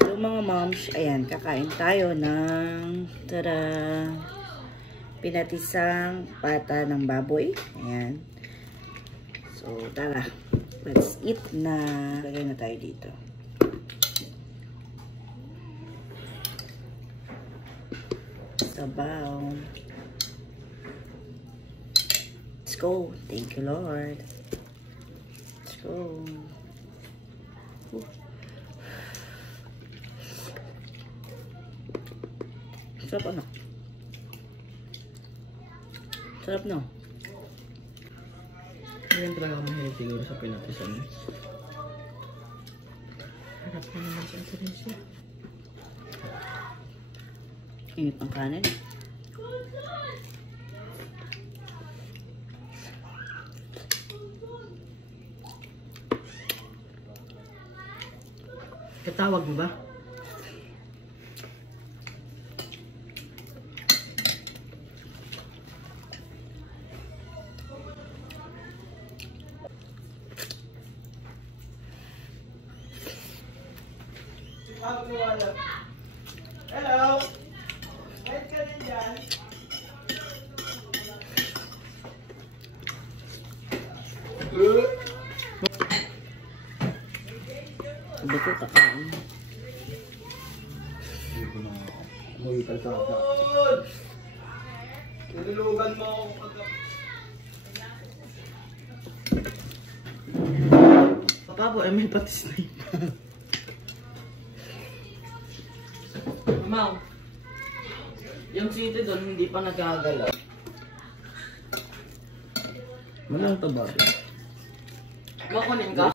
So mga moms, ayan, kakain tayo ng pinatisang pata ng baboy. Ayan. So tara, let's eat na. Lagay na tayo dito. Sabaw. Let's go. Thank you, Lord. Let's go. Sarap ano? Sarap no? Ngayon talaga ako mahilig siguro sa pinatisan. Harap na naman sa Indonesia. Init ang kanin. Katawag mo ba? Hello! Wait ka din dyan. Sabi ko kakain. Umuwi ka sa ata. Nilulugan mo ako. Papa po, may patis na yun. Mamaw, yung city doon hindi pa nagkagalaw. Ano Malang to ba? Makunin ka?